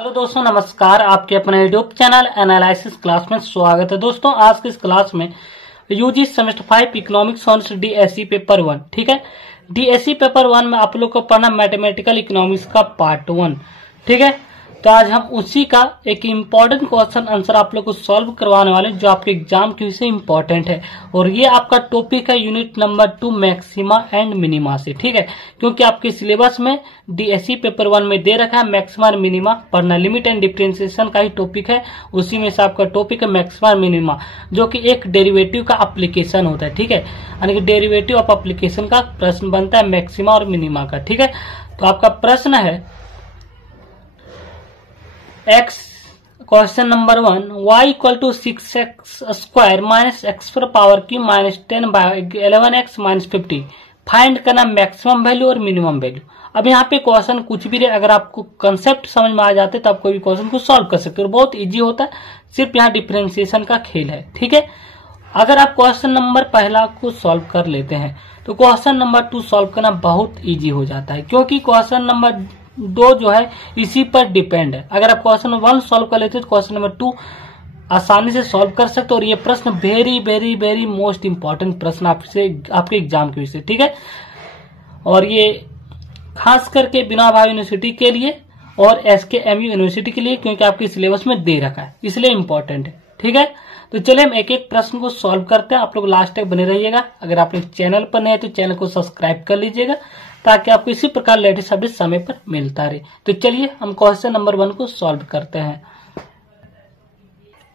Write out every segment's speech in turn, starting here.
Hello दोस्तों, नमस्कार। आपके अपने यूट्यूब चैनल एनालिसिस क्लास में स्वागत है। दोस्तों, आज की इस क्लास में UG semester 5 economics honours DSC paper 1, ठीक है। डीएससी पेपर 1 में आप लोग को पढ़ना मैथमेटिकल इकोनॉमिक्स का पार्ट 1, ठीक है। तो आज हम उसी का एक इम्पोर्टेंट क्वेश्चन आंसर आप लोग को सॉल्व करवाने वाले हैं, जो आपके एग्जाम के विषय इम्पोर्टेंट है। और ये आपका टॉपिक है unit number 2 maxima and minima से, ठीक है। क्योंकि आपके सिलेबस में डीएससी पेपर 1 में दे रखा है मैक्सिमा और मिनिमा पढ़ना, लिमिट एंड डिफरेंशिएशन का ही टॉपिक है। उसी में से आपका टॉपिक है मैक्सिमा और मिनिमा, जो कि एक डेरिवेटिव का एप्लीकेशन होता है, ठीक है। यानी कि डेरिवेटिव ऑफ एप्लीकेशन का प्रश्न बनता है मैक्सिमा और मिनिमा का, ठीक है। तो आपका प्रश्न है x, question number 1, y equal to 6x square minus x पर पावर की minus 10 by 11x minus 50 find करना मैक्सिमम वैल्यू और मिनिमम वैल्यू। अब यहाँ पे क्वेश्चन कुछ भी रहे, अगर आपको कंसेप्ट समझ में आ जाते तो आप कोई भी क्वेश्चन को सॉल्व कर सकते हो। बहुत इजी होता है, सिर्फ यहाँ डिफरेंशिएशन का खेल है, ठीक है। अगर आप क्वेश्चन नंबर पहला को सॉल्व कर लेते हैं तो क्वेश्चन नंबर 2 सॉल्व करना बहुत ईजी हो जाता है, क्योंकि क्वेश्चन नंबर 2 जो है इसी पर डिपेंड है। अगर आप क्वेश्चन 1 सॉल्व कर लेते हो तो क्वेश्चन नंबर 2 आसानी से सॉल्व कर सकते हो। और ये प्रश्न very very very most important प्रश्न आपसे आपके एग्जाम के विषय, ठीक है। और ये खास करके बिना भाई यूनिवर्सिटी के लिए और एसकेएमयू यूनिवर्सिटी के लिए, क्योंकि आपके सिलेबस में दे रखा है, इसलिए इंपॉर्टेंट है, ठीक है। तो चलिए हम एक एक प्रश्न को सॉल्व करते हैं। आप लोग लास्ट तक बने रहिएगा। अगर आपने चैनल पर नए हैं तो चैनल को सब्सक्राइब कर लीजिएगा, ताकि आपको इसी प्रकार लेटेस्ट अपडेट समय पर मिलता रहे। तो चलिए हम क्वेश्चन नंबर 1 को सॉल्व करते हैं।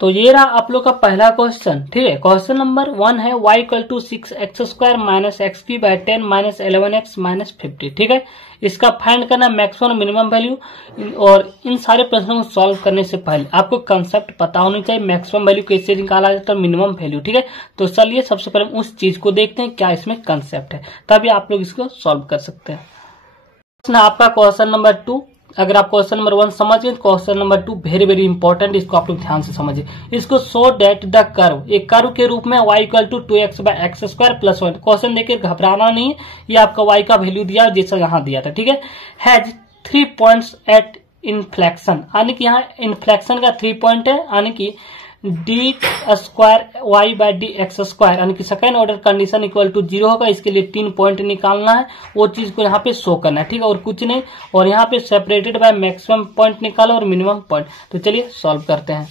तो ये रहा आप लोग का पहला क्वेश्चन, ठीक है। क्वेश्चन नंबर 1 है y equal to 6x square minus x cube by 10 minus 11x minus 50, ठीक है। इसका फाइंड करना मैक्सिमम और मिनिमम वैल्यू। और इन सारे प्रश्नों को सॉल्व करने से पहले आपको कंसेप्ट पता होनी चाहिए, मैक्सिमम वैल्यू कैसे निकाला जाता है, मिनिमम वैल्यू, ठीक है। तो चलिए सबसे पहले उस चीज को देखते हैं, क्या इसमें कंसेप्ट है, तभी आप लोग इसको सॉल्व कर सकते हैं। आपका क्वेश्चन नंबर 2, अगर आप क्वेश्चन नंबर 1 समझ गए, question number 2 very very important, इसको आप लोग ध्यान से समझिए। इसको सो डेट द कर्व, एक कर्व के रूप में y equal to 2x by x square plus 1। Question देखिए, घबराना नहीं है, ये आपका y का वैल्यू दिया जैसा यहाँ दिया था, ठीक है। हैज 3 पॉइंट्स एट इन्फ्लेक्शन, यानी कि यहाँ इन्फ्लेक्शन का 3 पॉइंट है, यानी कि d square y by d x square, यानी कि second order condition equal to 0 होगा। इसके लिए 3 पॉइंट निकालना है, वो चीज को यहाँ पे शो करना है, ठीक है, और कुछ नहीं। और यहाँ पे सेपरेटेड बाय मैक्सिमम पॉइंट निकालो और मिनिमम पॉइंट। तो चलिए सॉल्व करते हैं।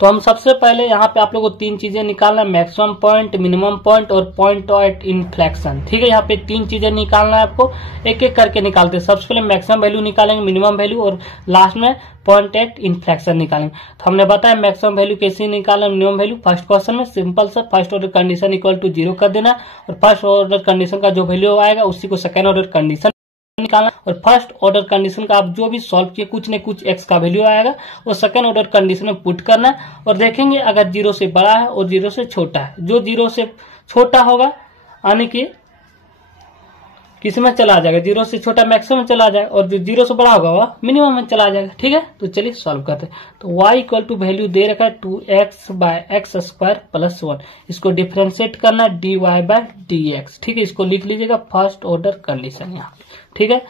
तो हम सबसे पहले यहाँ पे आप लोगों को 3 चीजें निकालना है, मैक्सिमम पॉइंट, मिनिमम पॉइंट और पॉइंट एट इन्फ्लेक्शन, ठीक है। यहाँ पे 3 चीजें निकालना है आपको, एक एक करके निकालते हैं। सबसे पहले मैक्सिमम वैल्यू निकालेंगे, मिनिमम वैल्यू, और लास्ट में पॉइंट एट इन्फ्लेक्शन निकालेंगे। तो हमने बताया मैक्सिमम वैल्यू कैसे निकालें, मिनिमम वैल्यू। फर्स्ट क्वेश्चन में सिंपल सा first order condition equal to 0 कर देना, और फर्स्ट ऑर्डर कंडीशन का जो वैल्यू आएगा उसी को सेकेंड ऑर्डर कंडीशन निकालना। और फर्स्ट ऑर्डर कंडीशन का आप जो भी सॉल्व किए, कुछ न कुछ एक्स का वैल्यू आएगा, वो सेकंड ऑर्डर कंडीशन में पुट करना है। और देखेंगे अगर 0 से बड़ा है और 0 से छोटा है, जो 0 से छोटा होगा यानी कि किस में चला जाएगा, 0 से छोटा मैक्सिमम में चला जाएगा, और जो 0 से बड़ा होगा वह मिनिमम में चला जाएगा, ठीक है। तो चलिए सॉल्व करते हैं। तो y इक्वल टू वैल्यू दे रखा है 2x by x square plus 1। इसको डिफ्रेंशिएट करना है dy बाय dx, ठीक है। इसको लिख लीजिएगा फर्स्ट ऑर्डर कंडीशन यहाँ, ठीक है।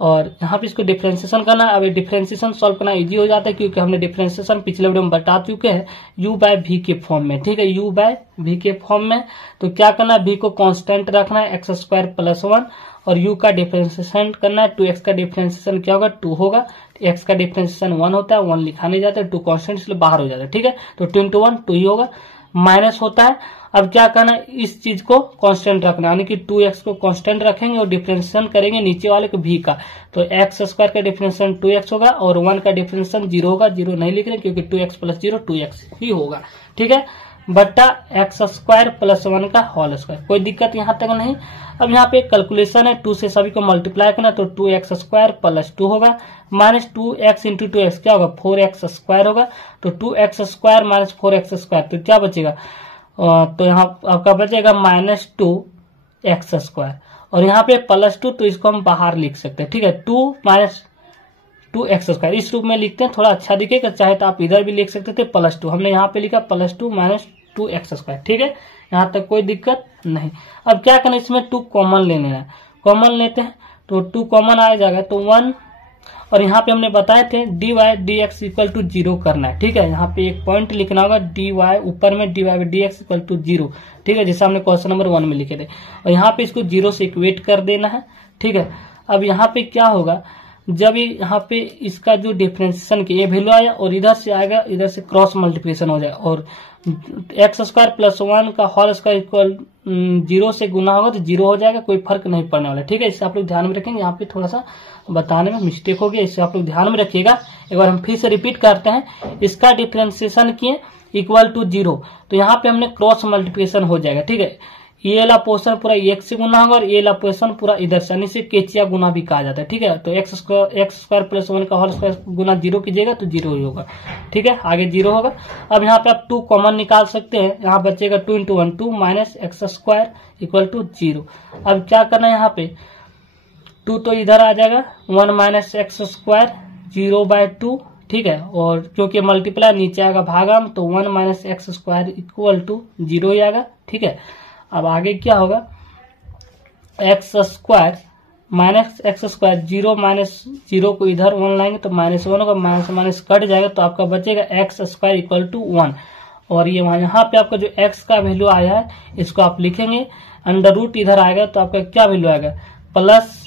और यहाँ पे इसको डिफ्रेंशिएशन करना है। अब डिफ्रेंशिएशन सॉल्व करना इजी हो जाता है, क्योंकि हमने डिफ्रेंशिएशन पिछले वीडियो में बता चुके हैं u बाय v के फॉर्म में, ठीक है, u बाय v के फॉर्म में। तो क्या करना है, v को कांस्टेंट रखना है एक्स स्क्वायर प्लस 1, और u का डिफ्रेंशिएशन करना है। 2x का डिफ्रेंशिएशन क्या होगा, 2 होगा। x का डिफ्रेंशिएशन 1 होता है, 1 लिखा नहीं जाता है, 2 कांस्टेंट इसलिए बाहर हो जाता है, ठीक है। तो 2 into 1 2 ही होगा, माइनस होता है। अब क्या करना है, इस चीज को कांस्टेंट रखना, यानी कि 2x को कांस्टेंट रखेंगे और डिफरेंशिएशन करेंगे नीचे वाले को v का। तो एक्स स्क्वायर का डिफरेंशिएशन 2x होगा, और 1 का डिफरेंशिएशन 0 होगा। 0 नहीं लिख रहे क्योंकि 2x प्लस 0 2x ही होगा, ठीक है, बट्टा एक्स स्क्वायर प्लस 1 का होल स्क्वायर। कोई दिक्कत यहाँ तक नहीं। अब यहाँ पे कैलकुलेशन है, 2 से सभी को मल्टीप्लाई करना, तो 2x स्क्वायर प्लस 2 होगा, माइनस 2x इंटू 2x क्या होगा, 4x स्क्वायर होगा। तो 2x square minus 4x square, तो क्या बचेगा, तो यहाँ आपका बचेगा माइनस 2x स्क्वायर, और यहाँ पे प्लस 2, तो इसको हम बाहर लिख सकते हैं, ठीक है। 2 माइनस 2x स्क्वायर इस रूप में लिखते हैं, थोड़ा अच्छा दिखेगा। चाहे तो आप इधर भी लिख सकते थे प्लस 2, हमने यहाँ पे लिखा प्लस 2 माइनस 2x स्क्वायर, ठीक है। यहाँ तक कोई दिक्कत नहीं। अब क्या करना, इसमें 2 कॉमन लेने हैं, कॉमन लेते हैं, तो 2 कॉमन आ जाएगा, तो 1 और यहाँ पे हमने बताए थे dy dx इक्वल टू 0 करना है। ठीक है, यहाँ पे एक पॉइंट लिखना होगा dy ऊपर में dy dx इक्वल टू 0। ठीक है, जैसे हमने क्वेश्चन नंबर 1 में लिखे थे, और यहाँ पे इसको 0 से इक्वेट कर देना है। ठीक है, अब यहाँ पे क्या होगा, जब यहाँ पे इसका जो डिफरेंशिएशन की ये वैल्यू आया और इधर से आएगा, इधर से क्रॉस मल्टीप्लिकेशन हो जाए और एक्स स्क्वायर प्लस 1 का होल स्क्वायर इक्वल 0 से गुना होगा तो 0 हो जाएगा, कोई फर्क नहीं पड़ने वाला। ठीक है, इससे आप लोग ध्यान में रखेंगे, यहाँ पे थोड़ा सा बताने में मिस्टेक हो गया, इससे आप लोग ध्यान में रखिएगा। एक बार हम फिर से रिपीट करते हैं, इसका डिफरेंशिएशन किए इक्वल टू 0, तो यहाँ पे हमने क्रॉस मल्टीप्लिकेशन हो जाएगा। ठीक है, ये वाला पोर्शन पूरा एक्स से गुना होगा और ये वाला पोर्शन पूरा इधर से, यानी से केचिया गुना भी कहा जाता है। ठीक है, तो एक्स स्क्वायर प्लस 1 का होल स्क्वायर गुना 0 कीजिएगा तो 0 ही होगा। ठीक है, आगे 0 होगा। अब यहाँ पे आप 2 कॉमन निकाल सकते हैं, यहाँ बचेगा 2 into 1 2 minus x square equal to 0। अब क्या करना है, यहाँ पे 2 तो इधर आ जाएगा, 1 माइनस एक्स स्क्वायर 0/2। ठीक है, और क्योंकि मल्टीप्लाई नीचे आएगा भागम, तो 1 minus x square equal to 0 ही आएगा। ठीक है, अब आगे क्या होगा, x square minus x square 0 minus 0 को इधर 1 लाएंगे तो -1 होगा, माइनस माइनस कट जाएगा तो आपका बचेगा एक्स स्क्वायर इक्वल टू 1। और ये यहाँ पे आपका जो एक्स का वैल्यू आया है इसको आप लिखेंगे, अंडर रूट इधर आएगा तो आपका क्या वैल्यू आएगा, plus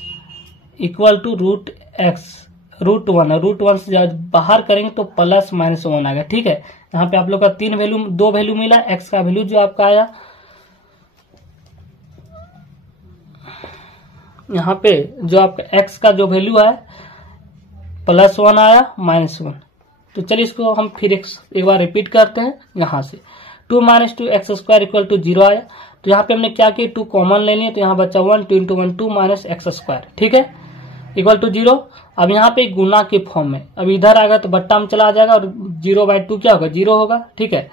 equal to root x root 1। Root 1 से जब बाहर करेंगे तो प्लस -1 आएगा। ठीक है, यहाँ पे आप लोग का 2 वैल्यू मिला, एक्स का वैल्यू जो आपका आया यहाँ पे जो आपका x का जो वैल्यू है +1 आया -1। तो चलिए इसको हम फिर एक बार रिपीट करते हैं। यहाँ से 2 minus 2 x square equal to 0 आया, तो यहाँ पे हमने क्या किया, 2 कॉमन ले लिए, तो यहाँ बचा 1 2 इंटू 1 2 माइनस एक्स स्क्वायर। ठीक है, इक्वल टू 0। अब यहाँ पे गुना के फॉर्म में, अब इधर आएगा तो बट्टा में चला जाएगा और 0/2 क्या होगा, 0 होगा। ठीक है,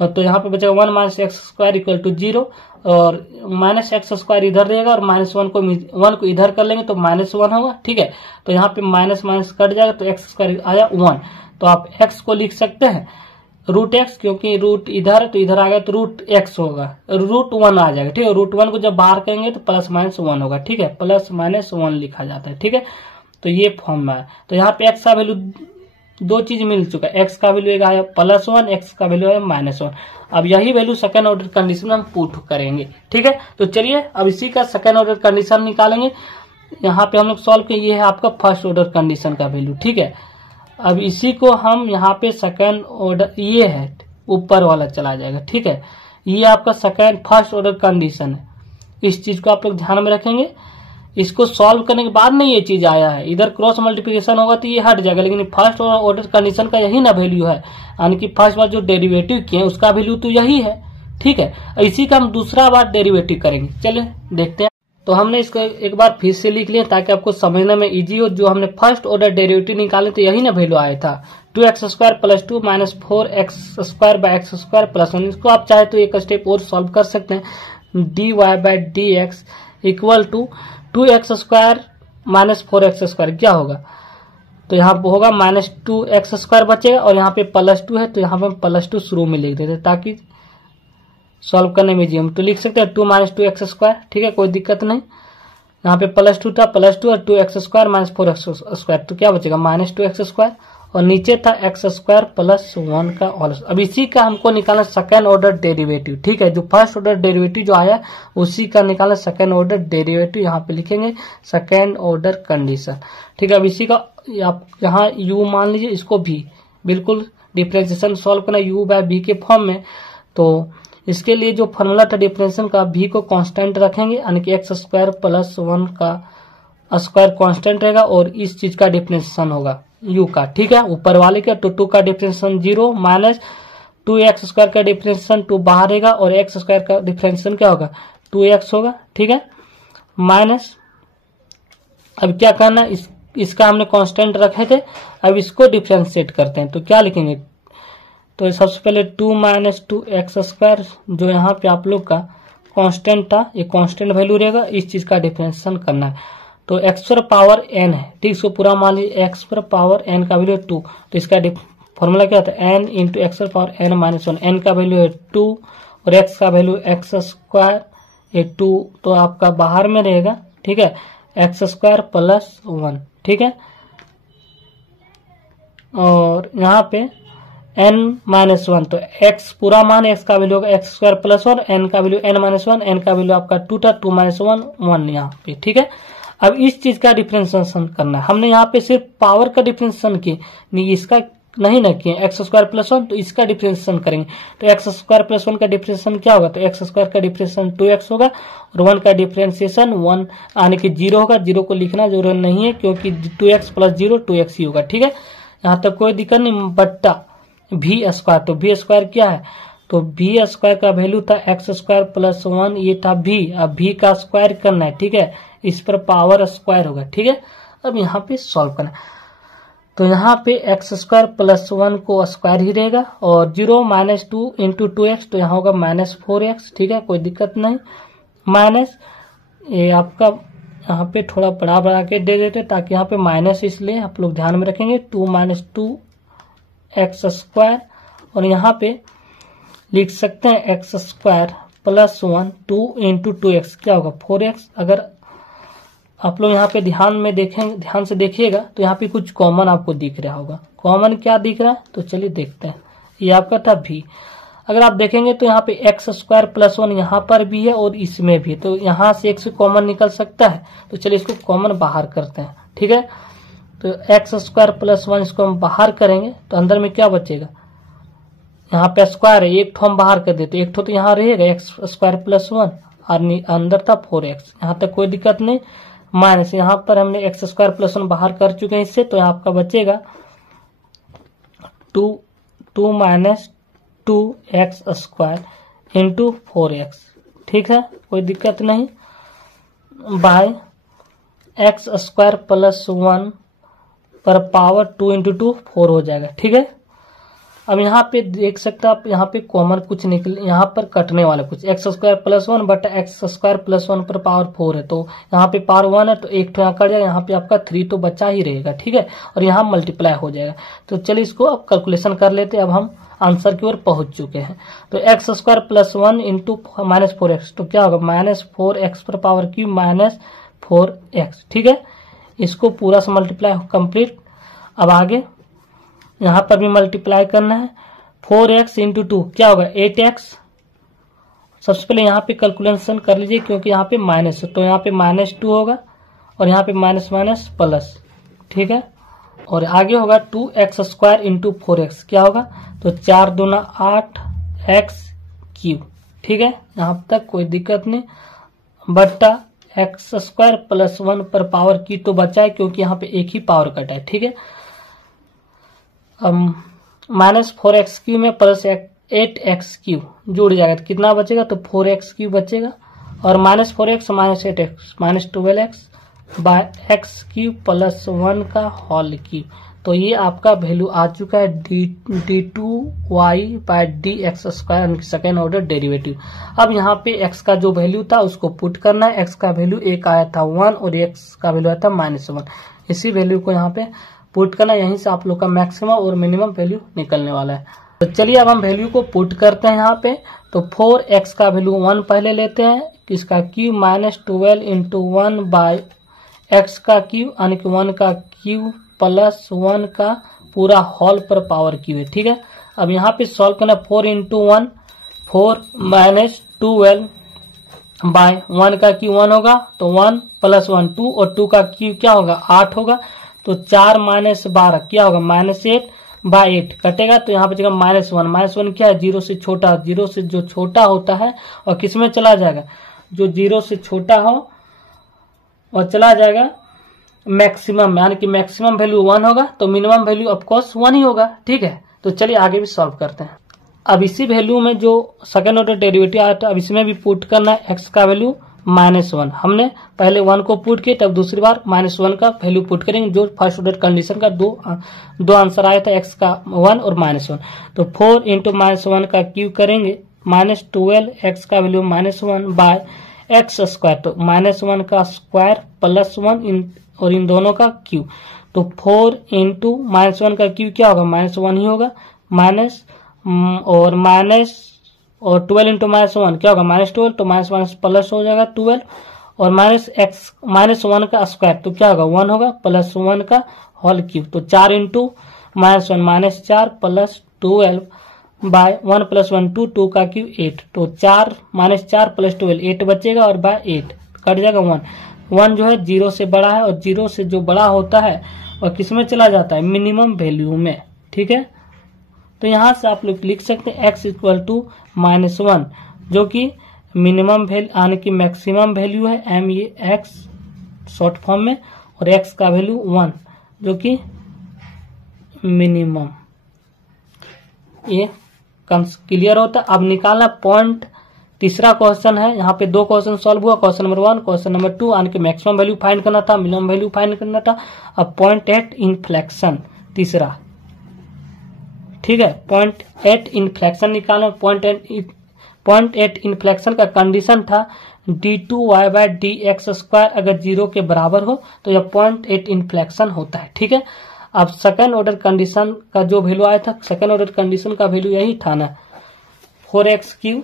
और तो यहाँ पे बचेगा 1 minus x square equal to 0, और माइनस एक्स स्क्वायर इधर रहेगा और -1 को इधर कर लेंगे तो -1 होगा। ठीक है, तो यहाँ पे माइनस माइनस कट जाएगा तो एक्स स्क्वायर आया 1, तो आप एक्स को लिख सकते हैं रूट एक्स, क्योंकि रूट इधर तो इधर आ गया तो रूट एक्स होगा, रूट 1 आ जाएगा। ठीक है, रूट 1 को जब बाहर करेंगे तो +-1 होगा। ठीक है, +-1 लिखा जाता है। ठीक है, तो ये फॉर्म में है। तो यहाँ पे एक्स का वैल्यू 2 चीज मिल चुका है, एक्स का वैल्यू आया +1, एक्स का वैल्यू आया -1। अब यही वैल्यू सेकंड ऑर्डर कंडीशन में हम पुट करेंगे। ठीक है, तो चलिए अब इसी का सेकंड ऑर्डर कंडीशन निकालेंगे। यहाँ पे हम लोग सॉल्व किए, ये है आपका फर्स्ट ऑर्डर कंडीशन का वैल्यू। ठीक है, अब इसी को हम यहाँ पे सेकंड ऑर्डर, ये है ऊपर वाला चला जाएगा। ठीक है, ये आपका फर्स्ट ऑर्डर कंडीशन है, इस चीज को आप लोग ध्यान में रखेंगे। इसको सॉल्व करने के बाद में ये चीज आया है, इधर क्रॉस मल्टीप्लिकेशन होगा तो ये हट जाएगा, लेकिन फर्स्ट ऑर्डर कंडीशन का यही ना वैल्यू है, यानी कि फर्स्ट बार जो डेरिवेटिव किए उसका वैल्यू तो यही है। ठीक है, इसी का हम दूसरा बार डेरिवेटिव करेंगे। चलिए देखते हैं। तो हमने इसको एक बार फिर से लिख लिया ताकि आपको समझने में इजी हो। जो हमने फर्स्ट ऑर्डर डेरिवेटिव निकाले तो यही ना वैल्यू आया था, 2x square plus 2 minus 4x square by x square plus 1। इसको आप चाहे तो एक स्टेप और सॉल्व कर सकते हैं, dy/dx equal to 2x square minus 4x square क्या होगा, तो यहाँ होगा -2x स्क्वायर बचेगा और यहाँ पे +2 है तो यहाँ पे हम +2 शुरू में लिख देते ताकि सॉल्व करने में जी हम तो लिख सकते हैं 2 - 2x स्क्वायर। ठीक है, कोई दिक्कत नहीं। यहाँ पे +2 था, +2 और 2x square minus 4x square, तो क्या बचेगा -2x स्क्वायर, और नीचे था x स्क्वायर प्लस 1 का होल। अब इसी का हमको निकालना सेकंड ऑर्डर डेरिवेटिव। ठीक है, जो फर्स्ट ऑर्डर डेरिवेटिव जो आया उसी का निकालना सेकंड ऑर्डर डेरिवेटिव, यहाँ पे लिखेंगे सेकंड ऑर्डर कंडीशन। ठीक है, अब इसी का आप यहाँ u मान लीजिए, इसको भी बिल्कुल डिफरेंशिएशन सॉल्व करना u/v के फॉर्म में। तो इसके लिए जो फॉर्मूला था डिफरेंशिएशन का, v को कांस्टेंट रखेंगे, यानी कि x स्क्वायर प्लस 1 का स्क्वायर कांस्टेंट रहेगा और इस चीज का डिफरेंशिएशन होगा u का। ठीक है, ऊपर वाले का, तो 2 का डिफरेंशिएशन 0 माइनस 2x स्क्वायर का डिफरेंशिएशन 2 बाहर रहेगा और x स्क्वायर का डिफरेंशिएशन क्या होगा 2x होगा। ठीक है, माइनस, अब क्या करना, इसका हमने कांस्टेंट रखे थे, अब इसको डिफरेंशिएट करते हैं तो क्या लिखेंगे, तो सबसे पहले 2 - 2x स्क्वायर जो यहाँ पे आप लोग का कांस्टेंट था, ये कांस्टेंट वैल्यू रहेगा, इस चीज का डिफरेंशिएशन करना है। तो x⁴ n है। ठीक, इसको पूरा मान लीजिए, x⁴ n का वैल्यू 2, तो इसका फॉर्मूला क्या था, n इंटू x⁴n -1। n का वैल्यू है 2 और x का वैल्यू x स्क्वायर, ये 2 तो आपका बाहर में रहेगा। ठीक है, x स्क्वायर प्लस 1। ठीक है, और यहाँ पे n-1, तो x पूरा मान x का वैल्यू होगा x² + 1, n का वैल्यू n-1, n का वैल्यू आपका 2 था, 2 - 1 1 यहाँ पे, ठीक है। अब इस चीज का डिफरेंशिएशन करना है, हमने यहाँ पे सिर्फ पावर का डिफरेंशिएशन किए, इसका नहीं ना किए, x² + 1, तो इसका डिफरेंशिएशन करेंगे, तो x² + 1 का डिफरेंशिएशन क्या होगा, तो x² का डिफरेंशिएशन 2x होगा और 1 का डिफरेंशिएशन 1 आने के 0 होगा। 0 को लिखना जरूरत नहीं है क्योंकि 2x + 0 2x ही होगा, ठीक है। यहाँ तक कोई दिक्कत नहीं, बट्टा v², तो v² क्या है, तो v² का वैल्यू था x² + 1, ये था v, अब v का स्क्वायर करना है, ठीक है, इस पर पावर स्क्वायर होगा, ठीक है। अब यहाँ पे सॉल्व करना है, तो यहाँ पे x² + 1 को स्क्वायर ही रहेगा और 0 - 2 × 2x, तो यहाँ होगा -4x, ठीक है, कोई दिक्कत नहीं। माइनस ये आपका यहाँ पे थोड़ा बड़ा के दे देते ताकि यहाँ पे माइनस, इसलिए आप लोग ध्यान में रखेंगे, 2 - 2x² और यहाँ पे लिख सकते हैं x² + 1 2 × 2x, क्या होगा 4x। अगर आप लोग यहाँ पे ध्यान से देखिएगा तो यहाँ पे कुछ कॉमन आपको दिख रहा होगा, कॉमन क्या दिख रहा है, तो चलिए देखते हैं। ये आपका था v, अगर आप देखेंगे तो यहाँ पे x² + 1 यहाँ पर भी है और इसमें भी, तो यहाँ से x कॉमन निकल सकता है, तो चलिए इसको कॉमन बाहर करते हैं, ठीक है। तो x² + 1 इसको हम बाहर करेंगे तो अंदर में क्या बचेगा, यहाँ पे स्क्वायर है, एक ठो हम बाहर कर देते, एक ठो तो यहाँ रहेगा x² + 1 और अंदर था 4x, यहाँ तक कोई दिक्कत नहीं। माइनस यहाँ पर हमने x² + 1 बाहर कर चुके हैं इससे, तो यहाँ आपका बचेगा 2 - 2x² × 4x, ठीक है, कोई दिक्कत नहीं, बाय x² + 1 पर पावर 2 × 2 4 हो जाएगा, ठीक है। अब यहाँ पे देख सकते हैं आप, यहाँ पे कॉमन कुछ निकल, यहाँ पर कटने वाला कुछ x² + 1 बटा x² + 1 पर पावर 4 है, तो यहाँ पे पावर 1 है तो एक तो यहाँ कट जाएगा, यहाँ पे आपका 3 तो बचा ही रहेगा, ठीक है, और यहाँ मल्टीप्लाई हो जाएगा। तो चलिए इसको अब कैलकुलेशन कर लेते हैं, अब हम आंसर की ओर पहुंच चुके हैं। तो x² + 1 × -4x, तो क्या होगा -4x पर पावर क्यूब -4x, ठीक है। इसको पूरा से मल्टीप्लाई कंप्लीट। अब आगे यहाँ पर भी मल्टीप्लाई करना है, 4x × 2 क्या होगा 8x। सबसे पहले यहाँ पे कैलकुलेशन कर लीजिए क्योंकि यहाँ पे माइनस है, तो यहाँ पे -2 होगा और यहाँ पे माइनस प्लस, ठीक है। और आगे होगा 2x² × 4x, क्या होगा, तो 4 दूना 8x³, ठीक है, यहाँ तक कोई दिक्कत नहीं, बट्टा x² + 1 पर पावर की तो बचा है क्योंकि यहाँ पे एक ही पावर कटा है, ठीक है। -4x³ में प्लस 8x³ जुड़ जाएगा तो कितना बचेगा, तो 4x³ बचेगा और -4x -8x -12x bye x³ + 1 का होल क्यूब। तो ये आपका वैल्यू आ चुका है d2y/dx² सेकेंड ऑर्डर डेरिवेटिव। अब यहाँ पे x का जो वैल्यू था उसको पुट करना है, x का वैल्यू एक आया था 1 और x का वैल्यू आया था -1, इसी वैल्यू को यहाँ पे पुट करना, यहीं से आप लोग का मैक्सिमम और मिनिमम वैल्यू निकलने वाला है। तो चलिए अब हम वैल्यू को पुट करते हैं यहाँ पे, तो 4x का वैल्यू 1 पहले लेते हैं, इसका क्यूब -12 × 1 बाय x का क्यूब यानी कि 1 का क्यूब प्लस 1 का पूरा होल पर पावर क्यूब है, ठीक है। अब यहाँ पे सॉल्व करना, 4 × 1 4 -12 बाय 1 का क्यूब 1 होगा तो 1 + 1 2 और 2 का क्यूब क्या होगा 8 होगा, तो 4 - 12 क्या होगा -8 बाय 8 कटेगा, तो यहाँ बचेगा -1 क्या है 0 से छोटा, 0 से जो छोटा होता है और किस में चला जाएगा, जो 0 से छोटा हो और चला जाएगा मैक्सिमम, यानी कि मैक्सिमम वैल्यू 1 होगा तो मिनिमम वैल्यू ऑफकोर्स 1 ही होगा, ठीक है। तो चलिए आगे भी सॉल्व करते हैं। अब इसी वैल्यू में जो सेकेंड ऑर्डर डेरिवेटिव आया था अब इसमें भी पुट करना है, x का वैल्यू -1, हमने पहले 1 को पुट किया, तब दूसरी बार -1 का वैल्यू पुट करेंगे, जो फर्स्ट ऑर्डर कंडीशन का दो आंसर आया था, x का 1 और -1। तो 4 × -1 का क्यूब करेंगे, -12 x का वैल्यू -1 बाय x², तो -1 का स्क्वायर प्लस 1 और इन दोनों का क्यूब, तो 4 × -1 का क्यूब क्या होगा -1 ही होगा, माइनस और 12 × -1 क्या होगा -12, तो माइनस प्लस हो जाएगा 12 और -1 का स्क्वायर तो क्या होगा 1 होगा प्लस 1 का होल क्यूब, तो 4 × -1 -4 प्लस 12 बाय 1 + 1 2 2 का क्यूब 8। तो 4 -4 प्लस 12 8 बचेगा और बाय 8 कट जाएगा 1। 1 जो है 0 से बड़ा है और 0 से जो बड़ा होता है और किस में चला जाता है, मिनिमम वैल्यू में। ठीक है, तो यहाँ से आप लोग लिख सकते हैं x = -1 जो कि मिनिमम वैल्यू यानी कि मैक्सिमम वैल्यू है m, ये x शॉर्ट फॉर्म में, और x का वैल्यू 1 जो कि मिनिमम। ये क्लियर होता है। अब निकालना पॉइंट। तीसरा क्वेश्चन है, यहाँ पे 2 क्वेश्चन सॉल्व हुआ, क्वेश्चन नंबर 1 क्वेश्चन नंबर 2, यानी कि मैक्सिमम वैल्यू फाइंड करना था, मिनिमम वैल्यू फाइंड करना था। अब पॉइंट एट इनफ्लेक्शन तीसरा, ठीक है, पॉइंट एट इनफ्लेक्शन निकालना। पॉइंट एट इनफ्लेक्शन का कंडीशन था d2y/dx² अगर 0 के बराबर हो तो यह पॉइंट एट इनफ्लेक्शन होता है। ठीक है, अब सेकंड ऑर्डर कंडीशन का जो वैल्यू आया था, सेकंड ऑर्डर कंडीशन का वैल्यू यही था ना, 4x3,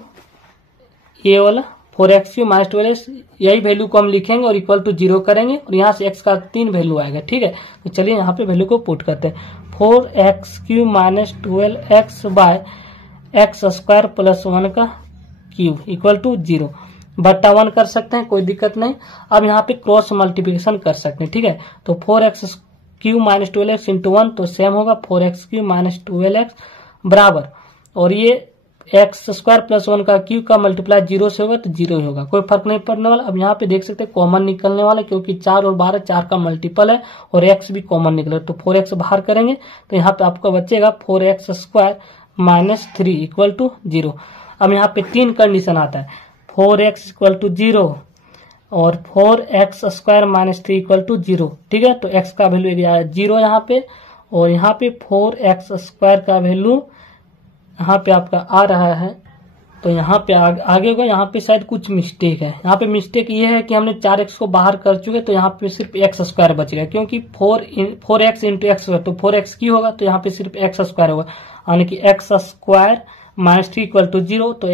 ये वाला 4x3 - 12x, यही वैल्यू को हम लिखेंगे और इक्वल टू 0 करेंगे और यहाँ से x का 3 वैल्यू आएगा। ठीक है, तो चलिए यहाँ पे वैल्यू को पुट करते हैं। 4x3 - 12x बाय x² + 1 का क्यूब इक्वल टू 0, बट्टा 1 कर सकते हैं, कोई दिक्कत नहीं। अब यहाँ पे क्रॉस मल्टीप्लिकेशन कर सकते हैं। ठीक है, तो 4x3 - 12x × 1 तो सेम होगा 4x3 - 12x बराबर, और ये x² + 1 का क्यूब का मल्टीप्लाई 0 से होगा तो 0 ही होगा, कोई फर्क नहीं पड़ने वाला। अब यहाँ पे देख सकते हैं कॉमन निकलने वाला, क्योंकि 4 और 12 4 का मल्टीपल है और x भी कॉमन निकले, तो 4x बाहर करेंगे तो यहाँ पे आपको बचेगा 4x² - 3 इक्वल टू 0। अब यहाँ पे 3 कंडीशन आता है, 4x = 0 और 4x² - 3 इक्वल टू 0। ठीक है, तो x का वैल्यू 0 यहाँ पे, और यहाँ पे 4x² का वैल्यू यहाँ पे आपका आ रहा है, तो यहाँ पे आगे होगा। यहाँ पे शायद कुछ मिस्टेक है, यहाँ पे मिस्टेक ये है कि हमने 4x को बाहर कर चुके, तो यहाँ पे सिर्फ x² बचेगा, क्योंकि 4x × x² तो 4x की होगा, तो यहाँ पे सिर्फ x² होगा, यानी कि x² - 3 इक्वल टू 0, तो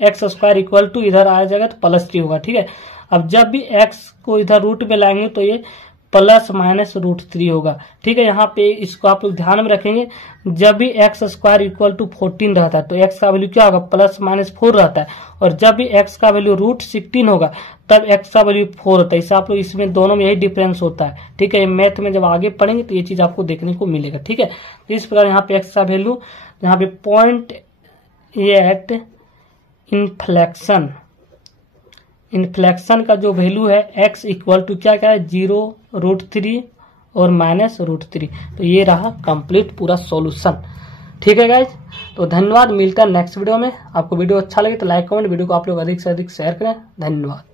x² इक्वल टू इधर आ जाएगा तो +3 होगा। ठीक है, अब जब भी x को इधर रूट में लाएंगे तो ये +-√3 होगा। ठीक है, यहाँ पे इसको आप लोग ध्यान में रखेंगे, जब भी x² इक्वल टू 14 रहता है तो x का वैल्यू क्या होगा, +-4 रहता है, और जब भी x का वैल्यू √16 होगा तब x का वैल्यू 4 होता है। इससे आप लोग इसमें दोनों में यही डिफरेंस होता है। ठीक है, मैथ में जब आगे पढ़ेंगे तो ये चीज आपको देखने को मिलेगा। ठीक है, तो इस प्रकार यहाँ पे x का वैल्यू, यहाँ पे पॉइंट एट इन्फ्लेक्शन का जो वैल्यू है x इक्वल टू क्या है, 0, √3 और -√3। तो ये रहा कंप्लीट पूरा सॉल्यूशन। ठीक है गाइज, तो धन्यवाद, मिलता है नेक्स्ट वीडियो में। आपको वीडियो अच्छा लगे तो लाइक कमेंट, वीडियो को आप लोग अधिक से अधिक शेयर करें। धन्यवाद।